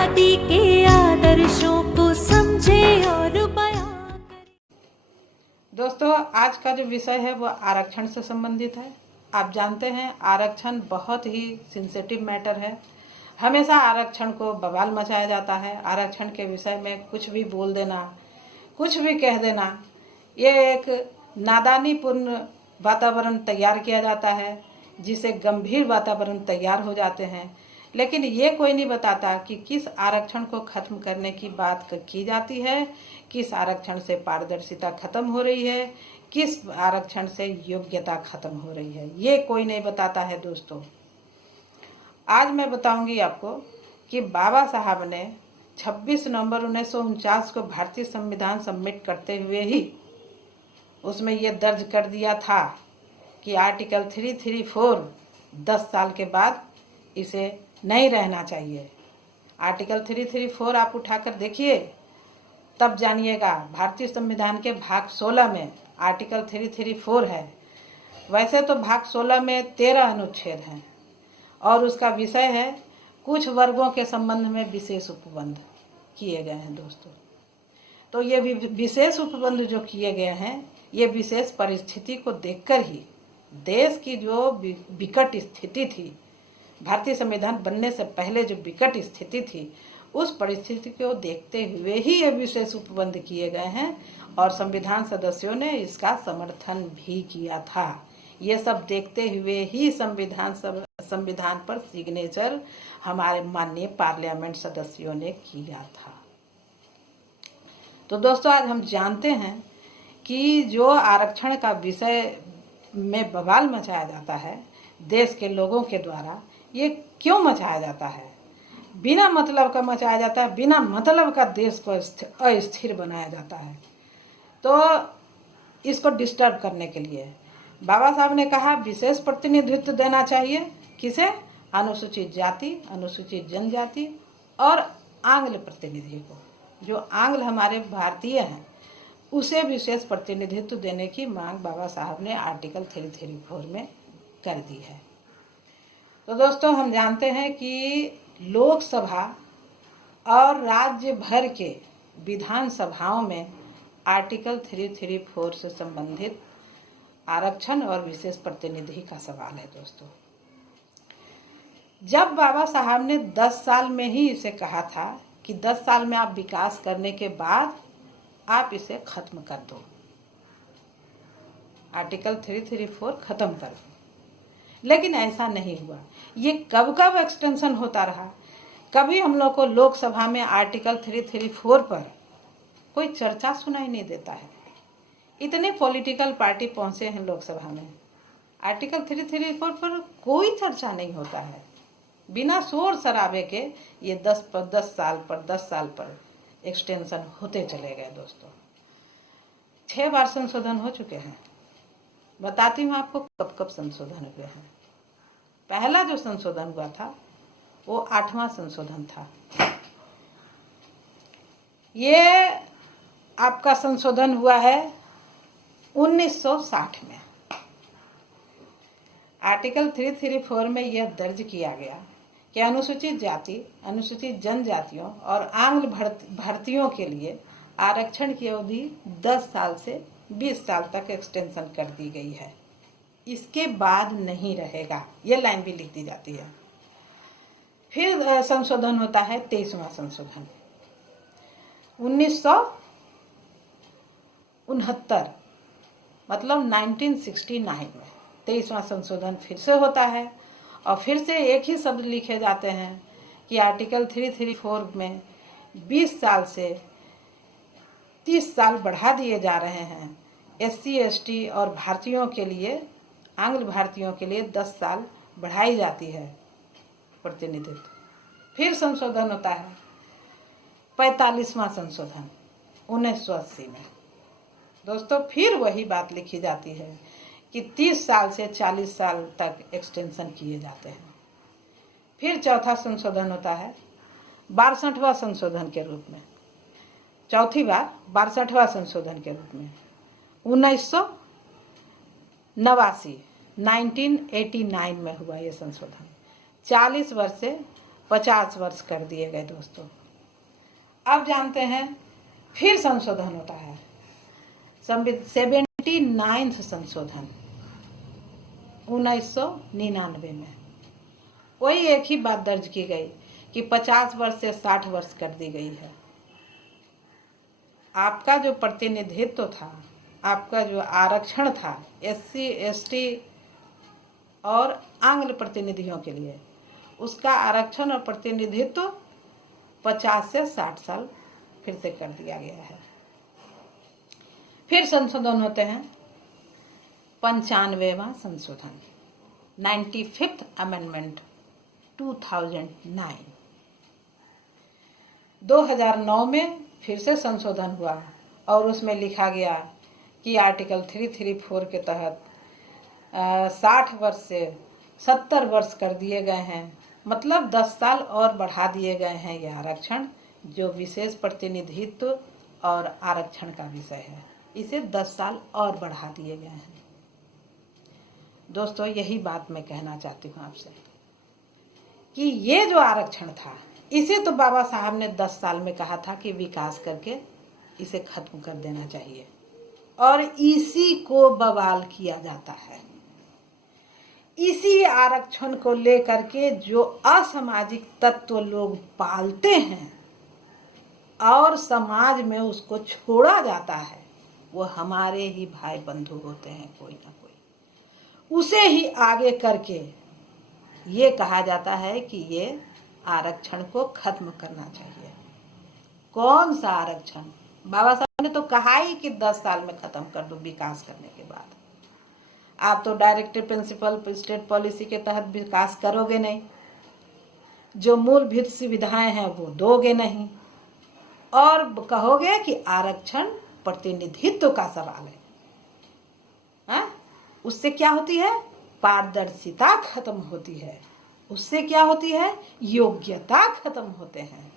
आजादी के आदर्शों को समझे और बयां करे। दोस्तों, आज का जो विषय है वो आरक्षण से संबंधित है। आप जानते हैं आरक्षण बहुत ही सेंसिटिव मैटर है। हमेशा आरक्षण को बवाल मचाया जाता है। आरक्षण के विषय में कुछ भी बोल देना, कुछ भी कह देना, ये एक नादानीपूर्ण वातावरण तैयार किया जाता है, जिससे गंभीर वातावरण तैयार हो जाते हैं। लेकिन ये कोई नहीं बताता कि किस आरक्षण को खत्म करने की बात की जाती है, किस आरक्षण से पारदर्शिता खत्म हो रही है, किस आरक्षण से योग्यता खत्म हो रही है, ये कोई नहीं बताता है। दोस्तों, आज मैं बताऊंगी आपको कि बाबा साहब ने 26 नवंबर 1949 को भारतीय संविधान सबमिट करते हुए ही उसमें यह दर्ज कर दिया था कि आर्टिकल 334 10 साल के बाद इसे नहीं रहना चाहिए। आर्टिकल 334 आप उठाकर देखिए, तब जानिएगा। भारतीय संविधान के भाग 16 में आर्टिकल 334 है। वैसे तो भाग 16 में 13 अनुच्छेद हैं और उसका विषय है कुछ वर्गों के संबंध में विशेष उपबंध किए गए हैं। दोस्तों, तो ये विशेष उपबंध जो किए गए हैं, ये विशेष परिस्थिति को देखकर ही, देश की जो विकट स्थिति थी, भारतीय संविधान बनने से पहले जो विकट स्थिति थी, उस परिस्थिति को देखते हुए ही ये विशेष उपबंध किए गए हैं और संविधान सदस्यों ने इसका समर्थन भी किया था। ये सब देखते हुए ही संविधान पर सिग्नेचर हमारे माननीय पार्लियामेंट सदस्यों ने किया था। तो दोस्तों, आज हम जानते हैं कि जो आरक्षण का विषय में बवाल मचाया जाता है देश के लोगों के द्वारा, ये क्यों मचाया जाता है। बिना मतलब का मचाया जाता है, बिना मतलब का देश को अस्थिर बनाया जाता है। तो इसको डिस्टर्ब करने के लिए बाबा साहब ने कहा विशेष प्रतिनिधित्व देना चाहिए। किसे? अनुसूचित जाति, अनुसूचित जनजाति और आंग्ल प्रतिनिधि को। जो आंग्ल हमारे भारतीय हैं, उसे विशेष प्रतिनिधित्व देने की मांग बाबा साहब ने आर्टिकल 334 में कर दी है। तो दोस्तों, हम जानते हैं कि लोकसभा और राज्य भर के विधानसभाओं में आर्टिकल 334 से संबंधित आरक्षण और विशेष प्रतिनिधि का सवाल है। दोस्तों, जब बाबा साहब ने 10 साल में ही इसे कहा था कि 10 साल में आप विकास करने के बाद आप इसे खत्म कर दो, आर्टिकल 334 खत्म कर दो, लेकिन ऐसा नहीं हुआ। ये कब कब एक्सटेंशन होता रहा। कभी हम लोग को लोकसभा में आर्टिकल 334 पर कोई चर्चा सुनाई नहीं देता है। इतने पॉलिटिकल पार्टी पहुंचे हैं लोकसभा में, आर्टिकल 334 पर कोई चर्चा नहीं होता है। बिना शोर शराबे के ये 10 साल पर एक्सटेंशन होते चले गए। दोस्तों, 6 बार संशोधन हो चुके हैं। बताती हूँ आपको कब कब संशोधन हुए हैं। पहला जो संशोधन हुआ था वो 8वां संशोधन था। ये आपका संशोधन हुआ है 1960 में। आर्टिकल 334 में यह दर्ज किया गया कि अनुसूचित जाति, अनुसूचित जनजातियों और आंग्ल भारतीयों के लिए आरक्षण की अवधि 10 साल से 20 साल तक एक्सटेंशन कर दी गई है। इसके बाद नहीं रहेगा, ये लाइन भी लिख दी जाती है। फिर संशोधन होता है 23वां संशोधन 1969, मतलब 1969 में 23वां संशोधन फिर से होता है और फिर से एक ही शब्द लिखे जाते हैं कि आर्टिकल 334 में 20 साल से 30 साल बढ़ा दिए जा रहे हैं। SC ST और भारतीयों के लिए, आंग्ल भारतीयों के लिए 10 साल बढ़ाई जाती है प्रतिनिधित्व। फिर संशोधन होता है 45वां संशोधन 1980 में। दोस्तों, फिर वही बात लिखी जाती है कि 30 साल से 40 साल तक एक्सटेंशन किए जाते हैं। फिर चौथा संशोधन होता है 62वां संशोधन के रूप में, चौथी बार 62वां संशोधन के रूप में 1989 में हुआ ये संशोधन। 40 वर्ष से 50 वर्ष कर दिए गए दोस्तों। अब जानते हैं फिर संशोधन होता है, 79वां संशोधन 1999 में। वही एक ही बात दर्ज की गई कि 50 वर्ष से 60 वर्ष कर दी गई है। आपका जो प्रतिनिधित्व था, आपका जो आरक्षण था SC ST और आंग्ल प्रतिनिधियों के लिए, उसका आरक्षण और प्रतिनिधित्व 50 से 60 साल फिर से कर दिया गया है। फिर संशोधन होते हैं 95वां संशोधन 95th अमेंडमेंट 2009। 2009 में फिर से संशोधन हुआ और उसमें लिखा गया कि आर्टिकल 334 के तहत 60 वर्ष से 70 वर्ष कर दिए गए हैं, मतलब 10 साल और बढ़ा दिए गए हैं यह आरक्षण, जो विशेष प्रतिनिधित्व और आरक्षण का विषय है, इसे 10 साल और बढ़ा दिए गए हैं। दोस्तों, यही बात मैं कहना चाहती हूँ आपसे कि ये जो आरक्षण था, इसे तो बाबा साहब ने 10 साल में कहा था कि विकास करके इसे खत्म कर देना चाहिए, और इसी को बवाल किया जाता है। इसी आरक्षण को लेकर के जो असामाजिक तत्व लोग पालते हैं और समाज में उसको छोड़ा जाता है, वो हमारे ही भाई बंधु होते हैं, कोई ना कोई। उसे ही आगे करके ये कहा जाता है कि ये आरक्षण को खत्म करना चाहिए। कौन सा आरक्षण? बाबा साहब ने तो कहा ही कि 10 साल में खत्म कर दो विकास करने के बाद। आप तो डायरेक्टिव प्रिंसिपल स्टेट पॉलिसी के तहत विकास करोगे नहीं, जो मूलभूत सुविधाएं हैं वो दोगे नहीं, और कहोगे कि आरक्षण प्रतिनिधित्व का सवाल है। उससे क्या होती है? पारदर्शिता खत्म होती है। उससे क्या होती है? योग्यता खत्म होते हैं।